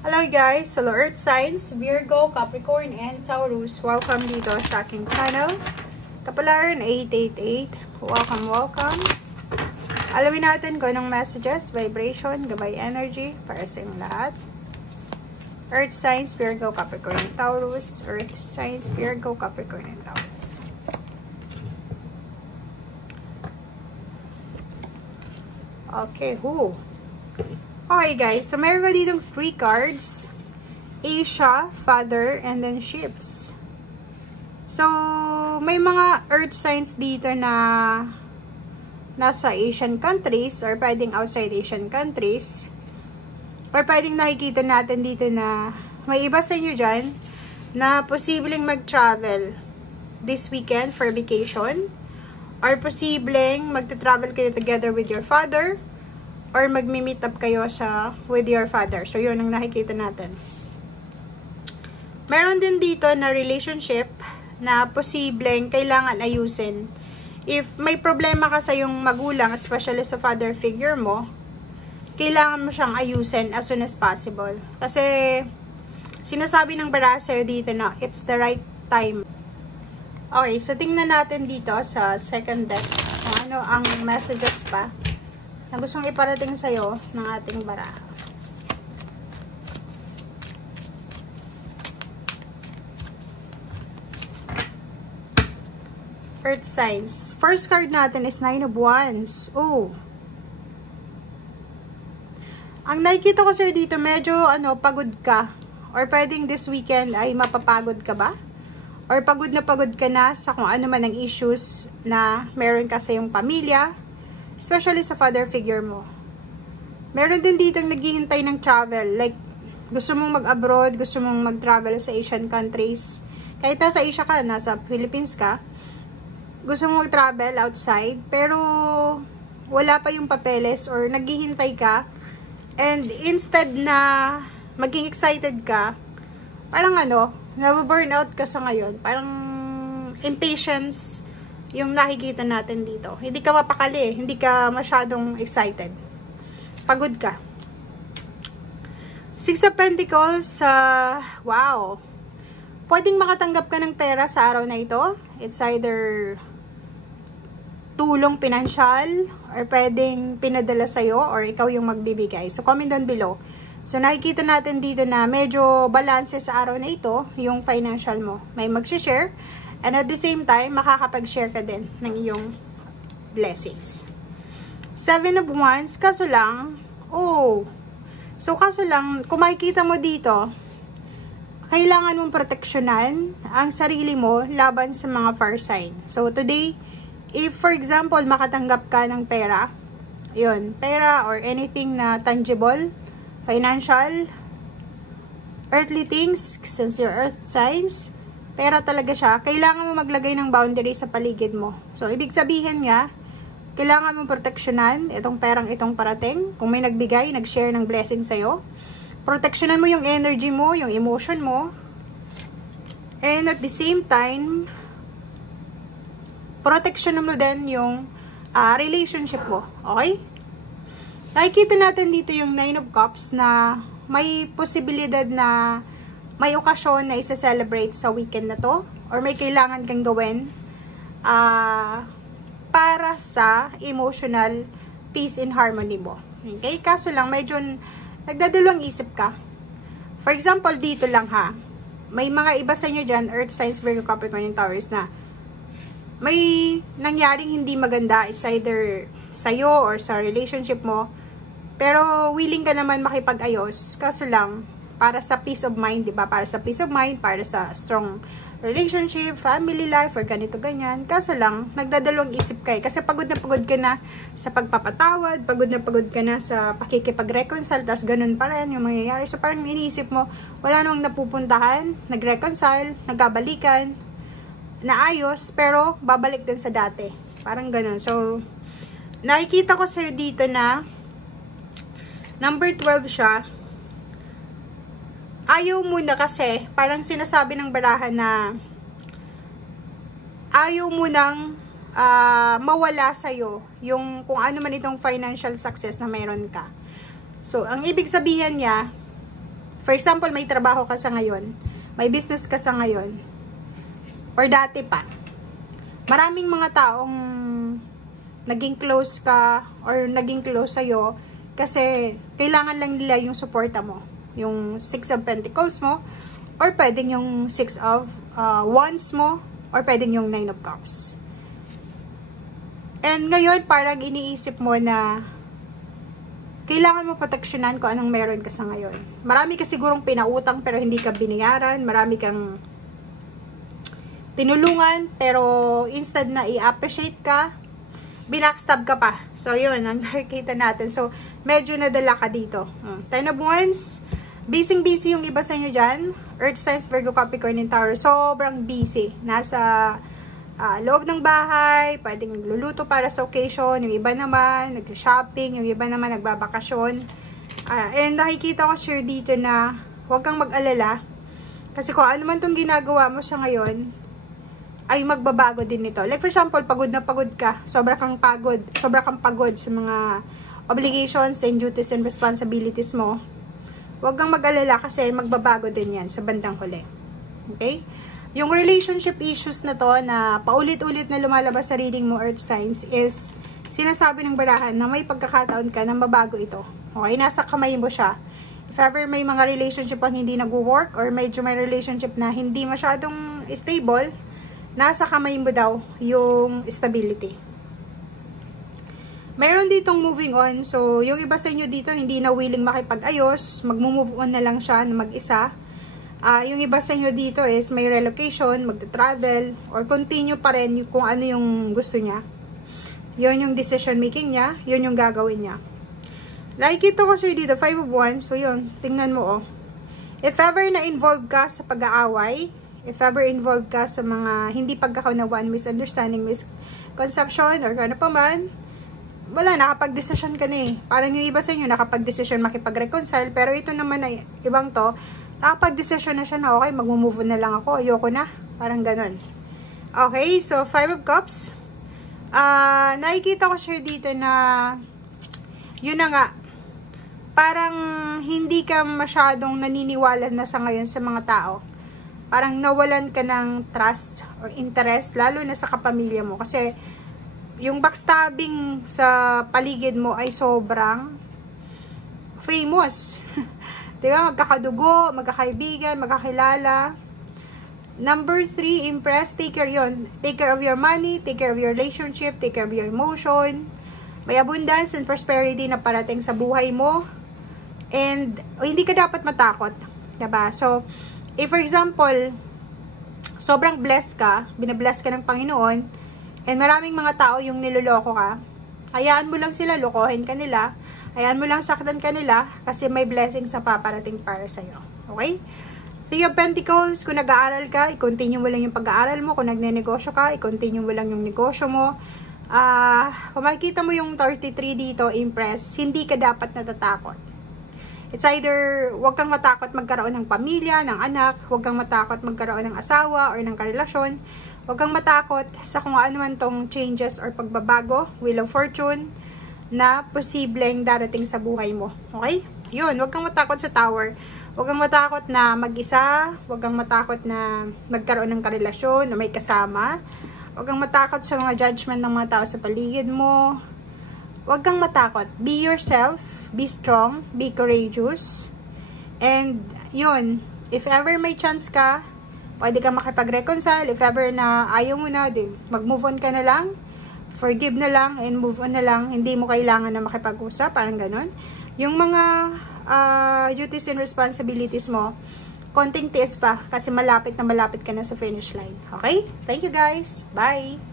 Hello guys, Solar Earth Signs, Virgo, Capricorn, and Taurus. Welcome dito sa aking channel. Kapalaran 888. Welcome. Alamin natin kung anong messages, vibration, gabay energy para sa inyong lahat. Earth Signs, Virgo, Capricorn, and Taurus. Earth Signs, Virgo, Capricorn, and Taurus. Okay, who? Okay guys, so meron ka ditong 3 cards. Asia, Father, and then Ships. So, may mga earth signs dito na nasa Asian countries or pwedeng outside Asian countries. Or pwedeng nakikita natin dito na may iba sa inyo dyan na posibleng mag-travel this weekend for vacation. Or posibleng magta-travel kayo together with your father. Or magmi-meet up kayo with your father. So, yun ang nakikita natin. Meron din dito na relationship na posibleng kailangan ayusin. If may problema ka sa yung magulang, especially sa father figure mo, kailangan mo siyang ayusin as soon as possible. Kasi, sinasabi ng baraha sa'yo dito na it's the right time. Okay, so tingnan natin dito sa second deck kung ano ang messages pa na gustong iparating sa'yo ng ating baraha. Earth signs. First card natin is 9 of Wands. Oh. Ang nakikita ko sa'yo dito, medyo pagod ka. Or pwedeng this weekend ay mapapagod ka ba? Or pagod ka na sa kung ano man ang issues na meron ka sa iyong pamilya. Especially sa father figure mo. Meron din ditong naghihintay ng travel. Like, gusto mong mag-abroad, gusto mong mag-travel sa Asian countries. Kahit nasa Asia ka, nasa Philippines ka, gusto mong mag-travel outside, pero wala pa yung papeles or naghihintay ka. And instead na maging excited ka, parang nababurnout ka sa ngayon. Parang impatience yung nakikita natin dito. Hindi ka mapakali, hindi ka masyadong excited. Pagod ka. 6 of Pentacles, wow. Pwedeng makatanggap ka ng pera sa araw na ito. It's either tulong pinansyal, or pwedeng pinadala sa'yo, or ikaw yung magbibigay. So, comment down below. So, nakikita natin dito na medyo balance sa araw na ito, yung financial mo. May mag-share. And at the same time, makakapag-share ka din ng iyong blessings. 7 of Wands, kaso lang, kung makikita mo dito, kailangan mong proteksyonan ang sarili mo laban sa mga fire sign. So today, if for example, makatanggap ka ng pera, pera or anything na tangible, financial, earthly things, since you're earth signs, pera talaga siya, kailangan mo maglagay ng boundary sa paligid mo. So, ibig sabihin nga, kailangan mo proteksyonan itong perang itong parating. Kung may nagbigay, nag-share ng blessing sa'yo, proteksyonan mo yung energy mo, yung emotion mo. And at the same time, proteksyonan mo din yung relationship mo. Okay? Nakikita natin dito yung 9 of Cups na may posibilidad na may okasyon na isa-celebrate sa weekend na to, or may kailangan kang gawin para sa emotional peace and harmony mo. Okay? Kaso lang, medyo nagdadalawang isip ka. For example, dito lang ha, may mga iba sa inyo dyan, Earth Signs, Virgo, Capricorn, and Taurus na may nangyaring hindi maganda. It's either sa'yo or sa relationship mo, pero willing ka naman makipag-ayos. Kaso lang, para sa peace of mind, diba? Para sa peace of mind, para sa strong relationship, family life, or ganito, ganyan. Kaso lang, nagdadalawang isip ka eh. Kasi pagod na pagod ka na sa pagpapatawad, pagod ka na sa pakikipag-reconcile, tas ganun pa rin yung mangyayari. So, parang iniisip mo, wala namang napupuntahan, nag-reconcile, nagkabalikan, naayos, pero babalik din sa dati. Parang ganun. So, nakikita ko sa'yo dito na number 12 siya. Ayaw mo na kasi, parang sinasabi ng baraha na ayaw mo nang mawala sa'yo yung kung ano man itong financial success na mayroon ka. So, ang ibig sabihin niya, For example, may trabaho ka sa ngayon, may business ka sa ngayon, or dati pa, maraming mga taong naging close ka or naging close sa'yo kasi kailangan lang nila yung suporta mo. Yung 6 of Pentacles mo, or pwedeng yung 6 of Wands mo, or pwedeng yung 9 of Cups. And ngayon, parang iniisip mo na kailangan mo proteksyonan kung anong meron ka sa ngayon. Marami ka sigurong pinautang pero hindi ka binayaran. Marami kang tinulungan pero instead na i-appreciate ka, binackstab ka pa. So, yun, ang nakikita natin. So, medyo nadala ka dito. 10 of Wands, busy yung iba sa inyo dyan. Earth signs, Virgo, Capricorn, and Taurus. Sobrang busy. Nasa loob ng bahay, pwedeng luluto para sa occasion, yung iba naman, nag-shopping, yung iba naman nagbabakasyon. And nakikita ko sure dito na huwag kang mag-alala. Kasi kung ano man itong ginagawa mo sa ngayon, ay magbabago din nito. Like for example, pagod na pagod ka, sobra kang pagod sa mga obligations and duties and responsibilities mo. Huwag kang mag-alala kasi magbabago din yan sa bandang huli. Okay? Yung relationship issues na to na paulit-ulit na lumalabas sa reading mo, Earth signs, is sinasabi ng barahan na may pagkakataon ka na mabago ito. Okay? Nasa kamay mo siya. If ever may mga relationship ang hindi nag-work or medyo may relationship na hindi masyadong stable, nasa kamay mo daw yung stability. Mayroon ditong moving on. So, yung iba sa inyo dito hindi na willing makipag-ayos, mag-move on na lang siya na mag-isa. Yung iba sa inyo dito is may relocation, magta-travel, or continue pa rin kung ano yung gusto niya. Yun yung decision making niya, yun yung gagawin niya. Nakikita ko sa'yo dito, 5 of Wands, so yun, tingnan mo If ever na-involve ka sa pag-aaway, if ever involved ka sa mga hindi pagkakaunawan, misunderstanding, misconception, or ano pa man, wala, nakapag-decision ka na eh. Parang yung iba sa inyo, nakapag-decision makipag-reconcile, pero ito naman ay ibang to, nakapag-decision na siya na, okay, mag-move na lang ako, ayoko na. Parang ganun. Okay, so 5 of Cups. Nakikita ko siya dito na, yun na nga, parang hindi ka masyadong naniniwala na sa ngayon sa mga tao. Parang nawalan ka ng trust or interest, lalo na sa kapamilya mo. Kasi, yung backstabbing sa paligid mo ay sobrang famous. Diba? Magkakadugo, magkakaibigan, magkakilala. Number 3, impress. Take care yun. Take care of your money, take care of your relationship, take care of your emotion. May abundance and prosperity na parating sa buhay mo. And hindi ka dapat matakot. Diba? So, if for example, sobrang blessed ka, binabless ka ng Panginoon, and maraming mga tao yung niloloko ka, hayaan mo lang sila, lokohin ka nila, hayaan mo lang saktan ka nila, kasi may blessings na paparating para sa'yo. Okay? 3 of Pentacles, kung nag-aaral ka, i-continue mo lang yung pag-aaral mo. Kung nagne-negosyo ka, i-continue mo lang yung negosyo mo. Kung makikita mo yung 33 dito, impress, hindi ka dapat natatakot. It's either, huwag kang matakot magkaroon ng pamilya, ng anak, huwag kang matakot magkaroon ng asawa or ng karelasyon, huwag kang matakot sa kung ano man tong changes or pagbabago, wheel of fortune, na posibleng darating sa buhay mo. Okay? Yun, huwag kang matakot sa tower. Huwag kang matakot na mag-isa, huwag kang matakot na magkaroon ng karelasyon o may kasama. Huwag kang matakot sa mga judgment ng mga tao sa paligid mo. Huwag kang matakot. Be yourself, be strong, be courageous. And yun, if ever may chance ka, pwede kang makipag-reconcile. If ever na ayaw mo na, mag-move on ka na lang, forgive na lang, and move on na lang. Hindi mo kailangan na makipag-usap, parang ganun. Yung mga duties and responsibilities mo, konting tiis pa kasi malapit na malapit ka na sa finish line. Okay? Thank you guys. Bye!